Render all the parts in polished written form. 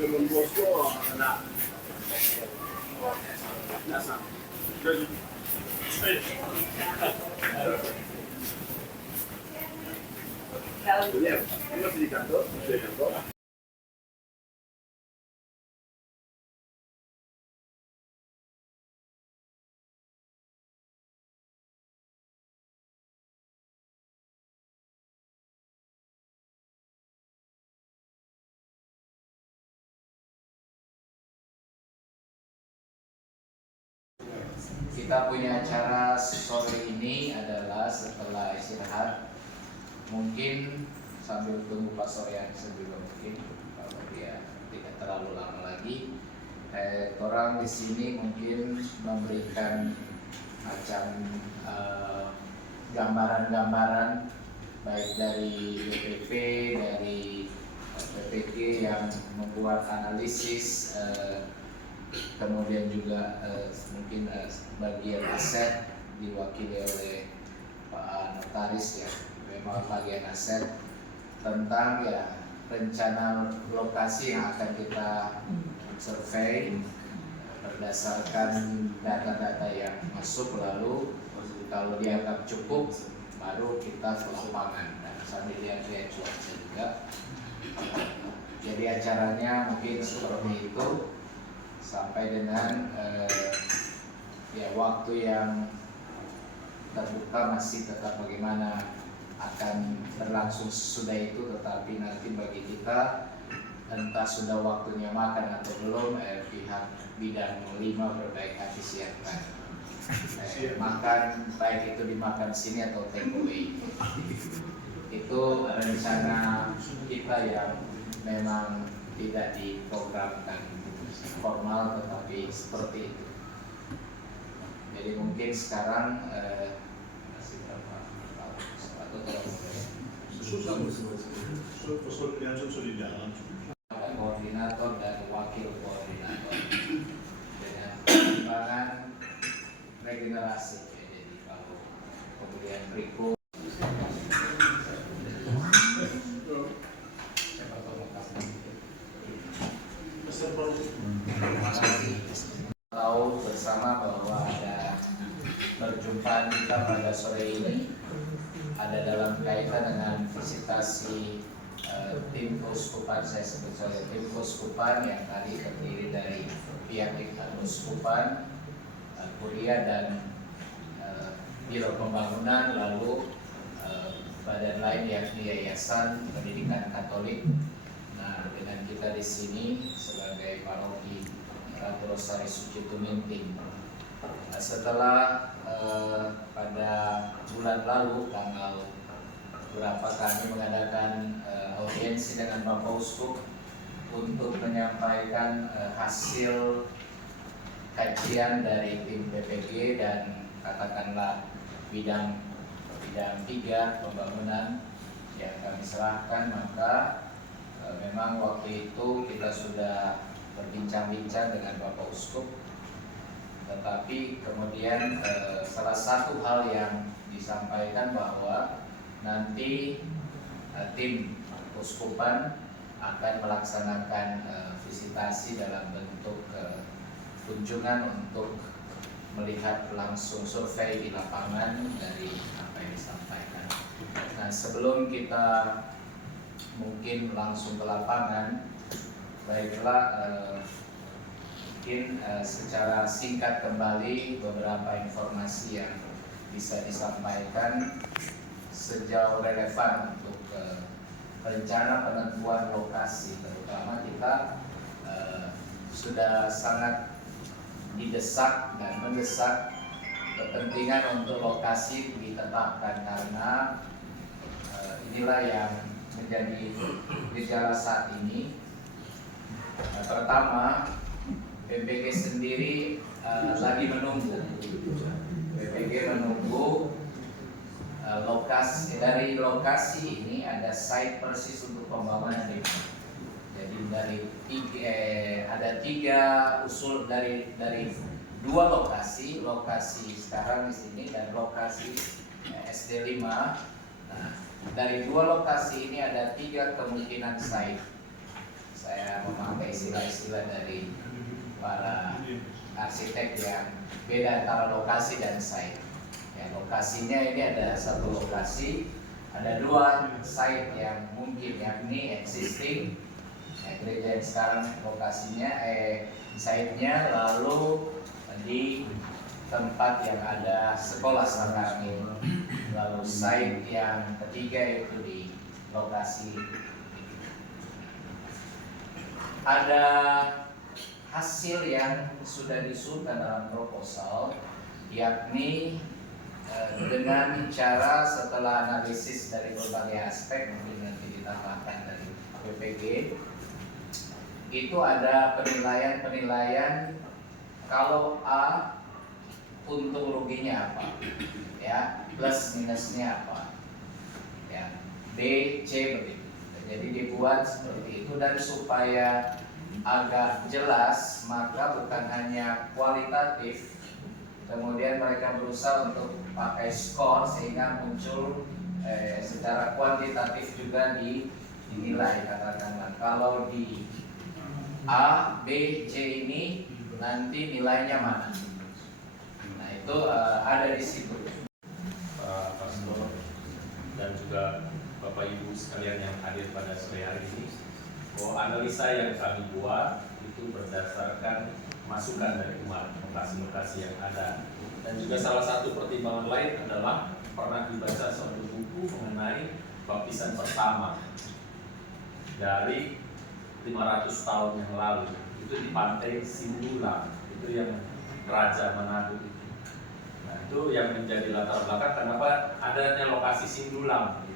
Don Bosco ada nasa. William, ini masih di kantor? Masih di kantor? Kita punya acara sore ini adalah setelah istirahat, mungkin sambil tunggu Pak Soryan sebelum mungkin kalau dia tidak terlalu lama lagi, orang di sini mungkin memberikan macam gambaran-gambaran baik dari BPP, dari PPG yang membuat analisis, kemudian juga mungkin bagian aset diwakili oleh Pak Notaris ya, memang bagian aset tentang ya rencana lokasi yang akan kita survei berdasarkan data-data yang masuk, lalu kalau dianggap cukup baru kita ke lapangan dan sambil lihat-lihat cuaca juga. Jadi acaranya mungkin seperti itu sampai dengan ya waktu yang terbuka masih tetap bagaimana akan berlangsung sesudah itu, tetapi nanti bagi kita entah sudah waktunya makan atau belum, pihak bidang 5 berbaik hati siapkan makan, baik itu dimakan sini atau take away. Itu rencana kita yang memang tidak diprogramkan formal, tetapi seperti itu. Jadi mungkin sekarang koordinator dan wakil koordinator dengan pertimbangan regenerasi. Jadi kalau kemudian berikut tahu bersama bahwa ada perjumpaan kita pada sore ini ada dalam kaitan dengan visitasi tim Keuskupan, saya sebut saja tim Keuskupan yang tadi terdiri dari pihak Keuskupan, Kuria dan Biro Pembangunan, lalu badan lain yakni Yayasan Pendidikan Katolik. Nah, dengan kita di sini sebagai paroki Ratu Rosari Suci Tuminting. Nah, setelah pada bulan lalu tanggal berapa kami mengadakan audiensi dengan Bapak Uskup untuk menyampaikan hasil kajian dari tim PPG dan katakanlah bidang 3 pembangunan yang kami serahkan, maka memang waktu itu kita sudah berbincang-bincang dengan Bapak Uskup, tetapi kemudian salah satu hal yang disampaikan bahwa nanti tim Keuskupan akan melaksanakan visitasi dalam bentuk kunjungan untuk melihat langsung survei di lapangan dari apa yang disampaikan. Nah, sebelum kita mungkin langsung ke lapangan, baiklah mungkin secara singkat kembali beberapa informasi yang bisa disampaikan sejauh relevan untuk rencana penentuan lokasi, terutama kita sudah sangat didesak dan mendesak kepentingan untuk lokasi ditetapkan karena inilah yang menjadi gejala saat ini. Pertama, PPG sendiri lagi menunggu. PPG menunggu dari lokasi ini ada site persis untuk pembangunan ini. Jadi ada 3 usul dari 2 lokasi sekarang di sini dan lokasi SD 5. Nah, dari 2 lokasi ini ada 3 kemungkinan site. saya memakai istilah-istilah dari para arsitek yang beda antara lokasi dan site. Ya, lokasinya ini ada satu lokasi, ada dua site yang mungkin, yakni existing ya, gereja yang sekarang lokasinya site-nya, lalu di tempat yang ada sekolah Sakarni, lalu site yang ketiga itu di lokasi. Ada hasil yang sudah disusun dalam proposal, yakni dengan cara setelah analisis dari berbagai aspek, mungkin nanti ditambahkan dari PPG, itu ada penilaian kalau A untung ruginya apa, ya, plus minusnya apa, ya, B, C begitu. Jadi dibuat seperti itu, dan supaya agak jelas maka bukan hanya kualitatif, kemudian mereka berusaha untuk pakai skor sehingga muncul secara kuantitatif juga dinilai. Katakanlah kalau di A, B, C ini nanti nilainya mana? Nah itu ada di situ. Pak Pastor dan juga Bapak Ibu sekalian yang hadir pada sore hari ini, bahwa analisa yang kami buat itu berdasarkan masukan dari umat, lokasi-lokasi yang ada. Dan juga salah satu pertimbangan lain adalah pernah dibaca suatu buku mengenai baptisan pertama dari 500 tahun yang lalu, itu di pantai Sindulang, itu yang Raja Manado itu. Nah, itu yang menjadi latar belakang kenapa adanya lokasi Sindulang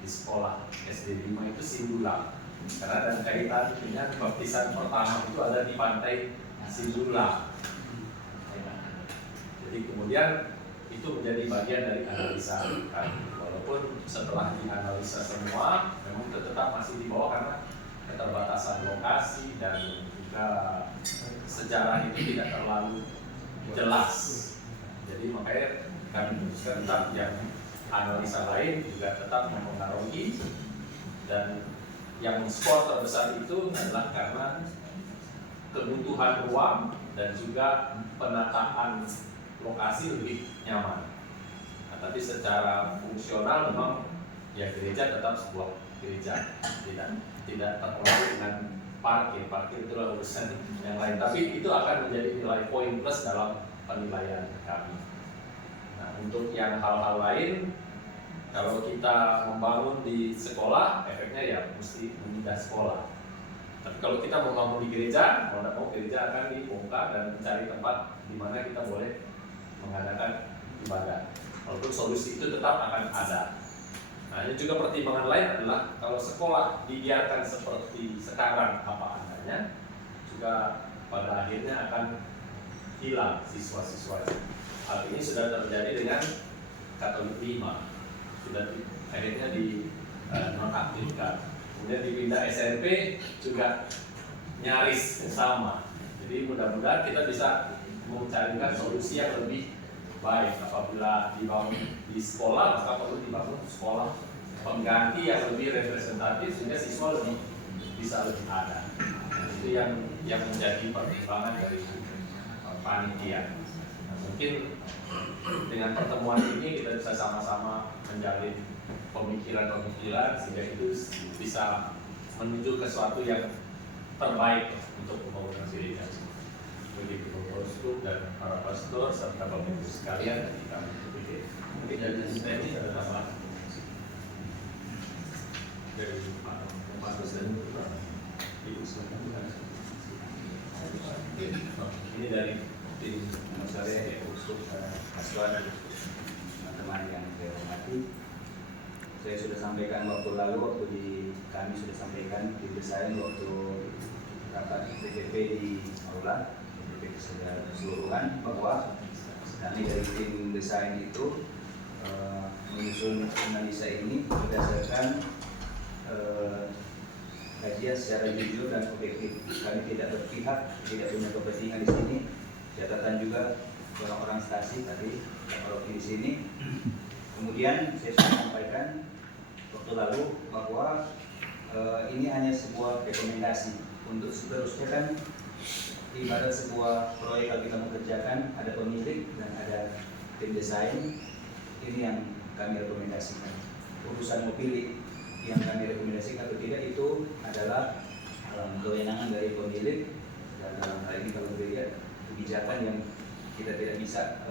di sekolah SD 5 itu Sindulang, karena ada kaitan dengan baptisan pertama itu ada di pantai Sindulang. Jadi kemudian itu menjadi bagian dari analisa kami. Walaupun setelah dianalisa semua, memang tetap masih di bawah karena keterbatasan lokasi dan juga sejarah itu tidak terlalu jelas. Jadi makanya kami memutuskan tetap yang analisa lain juga tetap mempengaruhi, dan yang skor terbesar itu adalah karena kebutuhan ruang dan juga penataan lokasi lebih nyaman. Nah, tapi secara fungsional memang ya gereja tetap sebuah gereja, tidak terpengaruh dengan parkir itulah urusan yang lain. Tapi itu akan menjadi nilai poin plus dalam penilaian kami. Nah, untuk yang hal-hal lain, kalau kita membangun di sekolah, efeknya ya mesti memindah sekolah. Tapi kalau kita mau bangun di gereja, mau tidak mau gereja akan dibongkar dan mencari tempat di mana kita boleh mengadakan ibadah. Walaupun solusi itu tetap akan ada. Nah, ini juga pertimbangan lain adalah kalau sekolah dibiarkan seperti sekarang apa adanya, juga pada akhirnya akan hilang siswa-siswanya. Hal ini sudah terjadi dengan Katolik 5, sudah akhirnya dinonaktifkan. Kemudian dipindah SMP juga nyaris sama. Jadi mudah-mudahan kita bisa mencarikan solusi yang lebih baik. Apabila dibangun di sekolah, maka perlu dibangun sekolah pengganti yang lebih representatif sehingga siswa bisa lebih ada. Itu yang menjadi pertimbangan dari panitia. Nah, mungkin dengan pertemuan ini kita bisa sama-sama menjalin pemikiran-pemikiran sehingga itu bisa menuju ke sesuatu yang terbaik untuk pembangunan gereja. Begitu Bapak Uskup dan para pastor serta Bapak Ibu sekalian dari kami PPG. Mungkin dari ini ada tambahan dari Pak Pastor dan Ibu sekalian. Ini dari tim saya Uskup Pastor dan teman-teman yang saya hormati. Saya sudah sampaikan waktu lalu, kami sudah sampaikan di desain waktu rapat PPP di aula keseluruhan, bahwa kami dari tim desain itu menyusun analisa ini berdasarkan kajian secara jujur dan objektif. Kami tidak berpihak, tidak punya kepentingan di sini. Catatan juga orang-orang stasi tadi paroki di sini. Kemudian saya sudah sampaikan waktu lalu bahwa ini hanya sebuah rekomendasi. Untuk seterusnya kan ibarat sebuah proyek yang kita mau kerjakan, ada pemilik dan ada tim desain. Ini yang kami rekomendasikan. Urusan mau pilih yang kami rekomendasikan atau tidak itu adalah kewenangan dari pemilik, dan dalam hal ini kalau dilihat kebijakan yang kita tidak bisa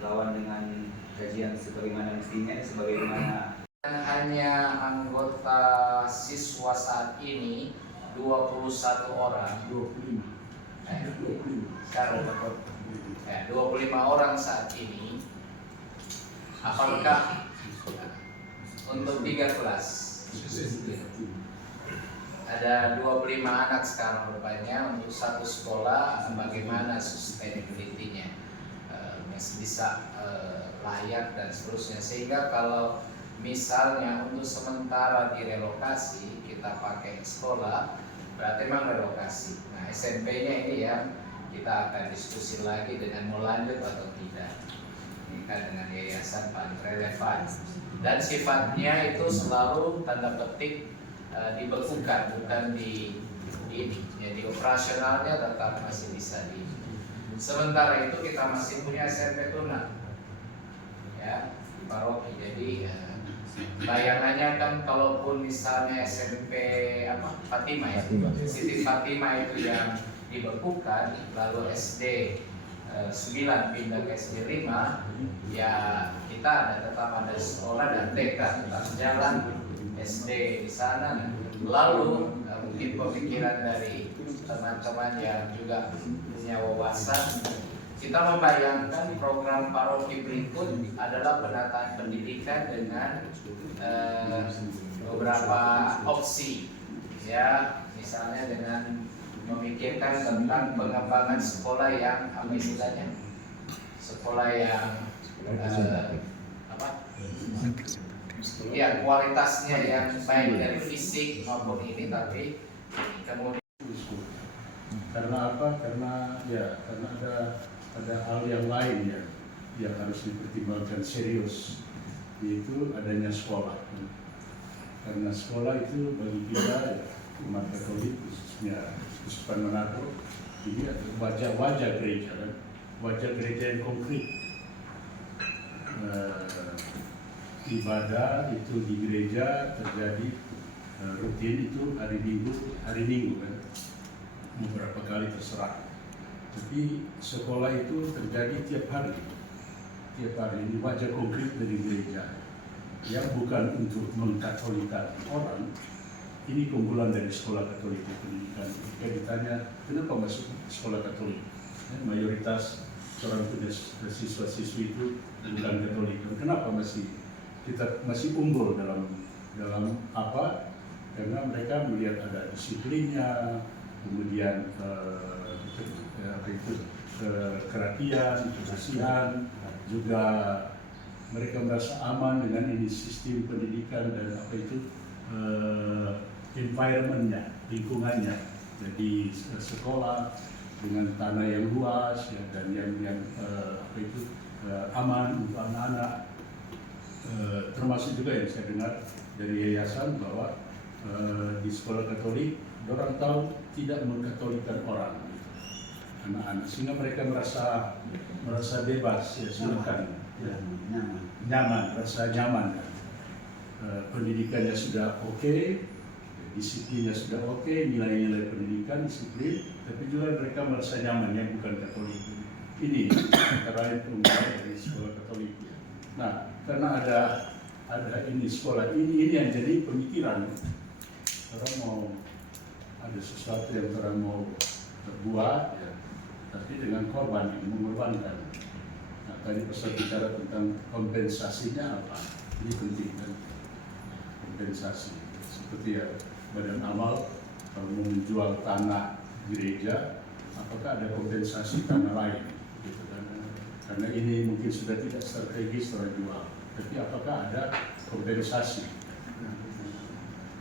lawan dengan kajian sebagaimana mestinya, sebagaimana hanya anggota siswa saat ini 21 orang. 25. Sekarang 25 orang saat ini. Apakah untuk 3 kelas? Ada 25 anak sekarang rupanya untuk satu sekolah. Bagaimana sustainability-nya bisa layak dan seterusnya, sehingga kalau misalnya untuk sementara direlokasi kita pakai sekolah, berarti memang relokasi. Nah, SMP-nya ini yang kita akan diskusi lagi dengan mau lanjut atau tidak. Ini kan dengan yayasan paling relevan dan sifatnya itu selalu tanda petik dibekukan, bukan di ini. Jadi operasionalnya tetap masih bisa di. Sementara itu kita masih punya SMP Tuna, ya, di paroki. Jadi bayangannya kan kalaupun misalnya SMP Fatima ya, Siti Fatima itu yang dibekukan, lalu SD 9 pindah ke SD 5, ya kita tetap ada sekolah dan TK tetap jalan, SD di sana. Lalu mungkin pemikiran dari teman-teman yang juga punya wawasan, kita membayangkan program paroki berikut adalah penataan pendidikan dengan beberapa opsi, ya, misalnya dengan memikirkan tentang pengembangan sekolah yang apa istilahnya, sekolah yang ya kualitasnya yang baik dari fisik maupun ini, tapi kemudian karena apa? Karena ada hal yang lain ya yang harus dipertimbangkan serius, yaitu adanya sekolah. Karena sekolah itu bagi kita ya, umat Katolik khususnya Uskupan Manado ini adalah wajah gereja, kan? Wajah gereja yang konkret. Ibadah itu di gereja terjadi rutin itu hari Minggu kan, beberapa kali terserah. Tapi sekolah itu terjadi tiap hari. Ini wajah konkret dari gereja yang bukan untuk mengkatolikan orang. Ini keunggulan dari sekolah Katolik pendidikan. Jika ditanya kenapa masuk sekolah Katolik, mayoritas orang siswa-siswi itu bukan Katolik. Kenapa kita masih unggul dalam apa? Karena mereka melihat ada disiplinnya, kemudian kerapian, kebersihan, juga mereka merasa aman dengan ini sistem pendidikan dan apa itu environment-nya, lingkungannya. Jadi sekolah dengan tanah yang luas ya, dan yang apa itu aman untuk anak-anak. Termasuk juga yang saya dengar dari yayasan bahwa di sekolah Katolik, orang tahu tidak mengkatolikan orang, anak-anak, sehingga mereka merasa bebas, ya, silakan, ya, nyaman, rasa nyaman. Pendidikannya sudah oke, disiplinnya sudah oke, nilai-nilai pendidikan, disiplin, tapi juga mereka merasa nyaman yang bukan Katolik. Ini antara lain keunggulan dari sekolah Katolik. Nah, karena ada ini sekolah ini yang jadi pemikiran orang mau ada sesuatu yang orang mau berbuat, ya, tapi dengan korban yang mengorbankan. Nah, tadi Pastor bicara tentang kompensasinya apa? Ini penting kan, kompensasi. Seperti ya badan amal kalau mau menjual tanah gereja, apakah ada kompensasi tanah lain? Gitu kan? Karena ini mungkin sudah tidak strategis orang jual, tapi apakah ada kompensasi?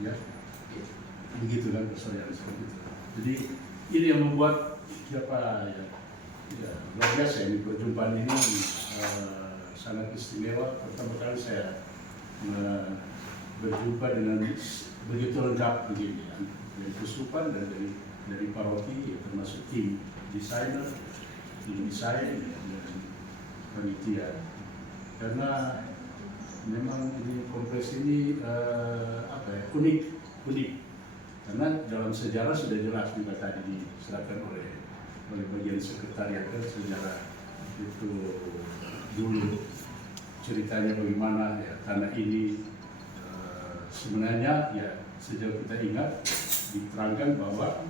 Ya, begitu kan persoalan seperti itu. Jadi ini yang membuat siapa ya luar biasa ini perjumpaan ini sangat istimewa. Pertama kali saya berjumpa dengan begitu lengkap begini kan, dari kesupan dan dari paroki, ya, termasuk tim desainer, tim desain dan panitia. Karena memang ini kompres ini unik. Karena dalam sejarah sudah jelas juga tadi diserahkan oleh bagian sekretariat kan, sejarah itu dulu ceritanya bagaimana ya tanah ini sebenarnya ya sejauh kita ingat diterangkan bahwa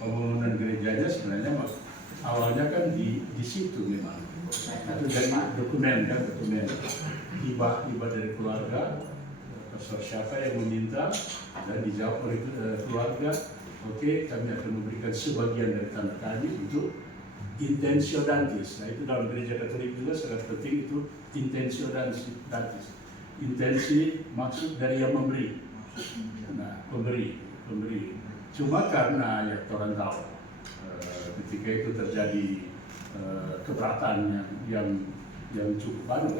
pembangunan gerejanya sebenarnya awalnya kan di situ memang. Itu dari dokumen hibah dari keluarga, pastor siapa yang meminta dan dijawab oleh keluarga, oke, kami akan memberikan sebagian dari tanah kami untuk intensio dantis. Nah itu dalam gereja Katolik juga sangat penting itu intensio dantis. Intensi maksud dari yang memberi. Nah, pemberi. Cuma karena ya orang tahu ketika itu terjadi keberatan yang cukup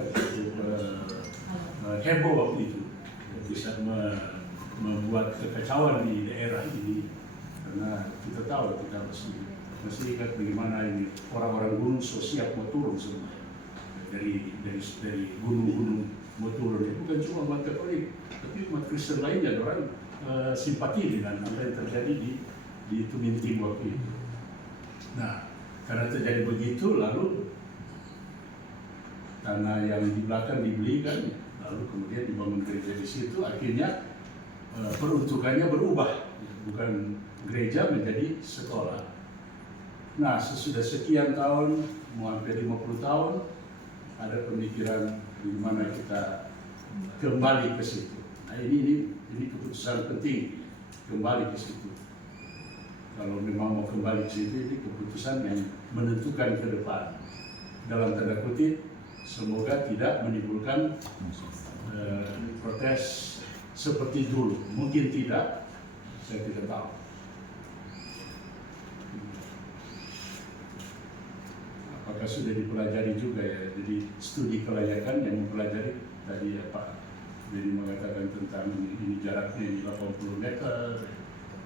heboh waktu itu, bisa membuat kekacauan di daerah ini. Karena kita tahu kita mesti ingat bagaimana ini orang-orang gunung so siap mau turun semua dari gunung-gunung mau turun. Bukan cuma umat Katolik, tapi umat Kristen lainnya orang simpati dengan apa yang terjadi di Tuminting waktu itu. Nah, karena terjadi begitu, lalu tanah yang di belakang dibelikan, lalu kemudian dibangun gereja di situ. Akhirnya peruntukannya berubah, bukan gereja menjadi sekolah. Nah, sesudah sekian tahun, mau hampir 50 tahun, ada pemikiran di mana kita kembali ke situ. Nah, ini keputusan penting, kembali ke situ. Kalau memang mau kembali ke situ, ini keputusan yang menentukan ke depan. Dalam tanda kutip, semoga tidak menimbulkan protes seperti dulu. Mungkin tidak, saya tidak tahu. Apakah sudah dipelajari juga ya? Jadi studi kelayakan yang mempelajari tadi ya Pak. Jadi mengatakan tentang ini jaraknya di 80 meter.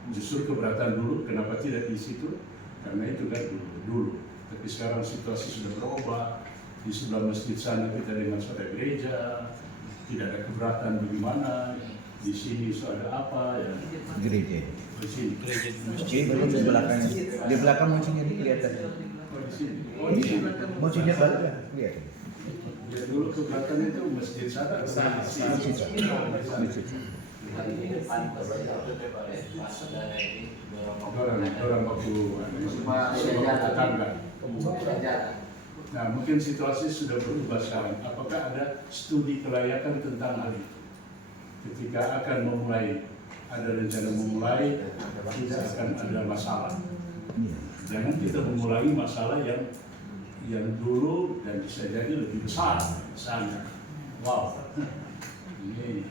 Justru keberatan dulu, kenapa tidak di situ? Karena itu kan dulu. Tapi sekarang situasi sudah berubah. Di sebelah masjid sana kita dengan saudara gereja, tidak ada keberatan bagaimana. Di sini ada apa ya? Gereja. Di sini. Masjid di belakang. Di belakang muncingnya kelihatan. Oh di sini. Oh Ini di sini. muncingnya belakang. Lihat. Ya dulu keberatan itu masjid sana. Masjid. Orang waktu tetangga. Nah, mungkin situasi sudah berubah sekarang. Apakah ada studi kelayakan tentang hal itu? Ketika akan ada rencana memulai, tidak akan ada masalah. Jangan kita memulai masalah yang dulu dan bisa jadi lebih besar. Misalnya, wow, ini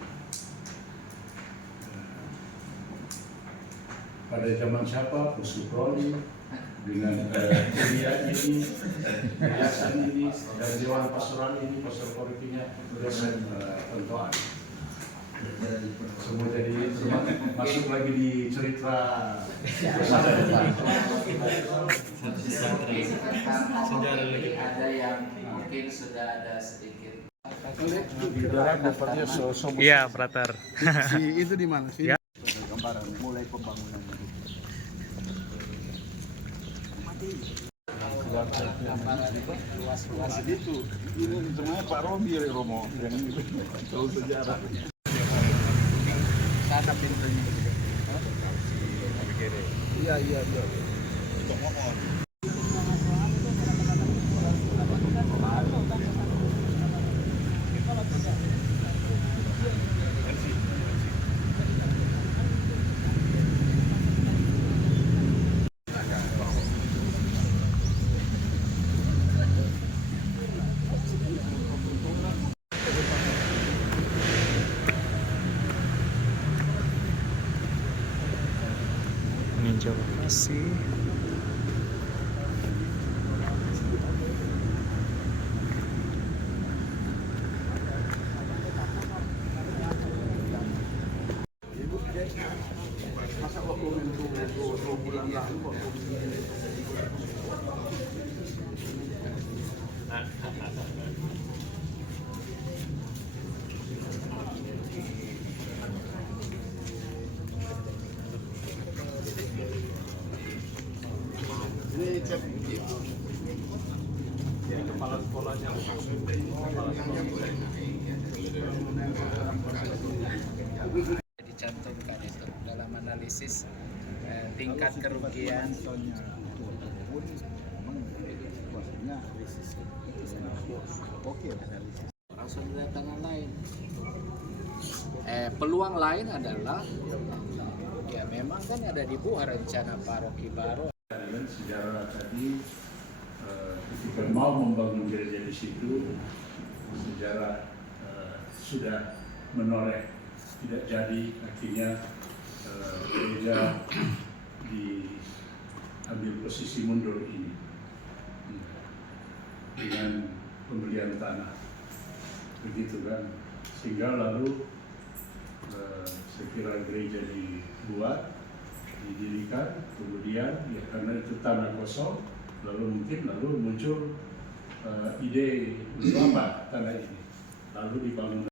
pada zaman siapa? Pusuproli dengan kuliah ini, yayasan ini, dan dewan pastoral ini, pastor korupinya dosen tentuan. Semua jadi masuk lagi di cerita sejarah lagi. Ada yang mungkin sudah ada sedikit. Iya, Frater. Itu di mana sih? Ya. Gambaran mulai pembangunan. Itu sebenarnya Pak Romi Romo yang tahu sejarah. Sana pintunya. Iya. Meninjau lokasi. bulan lalu kok. Ini cek Jadi kepala sekolahnya. Dicantumkan itu dalam analisis tingkat kerugian. Langsung lihat tanah lain. Peluang lain adalah ya memang kan ada di bawah rencana Pak Rocky Baro. Dan sejarah tadi ketika mau membangun gereja di situ, sejarah sudah menoleh, tidak jadi, akhirnya gereja diambil posisi mundur ini dengan pembelian tanah, begitu kan, sehingga lalu saya kira gereja dibuat, didirikan, kemudian ya karena itu tanah kosong, lalu muncul ide untuk apa tanah ini, lalu dibangun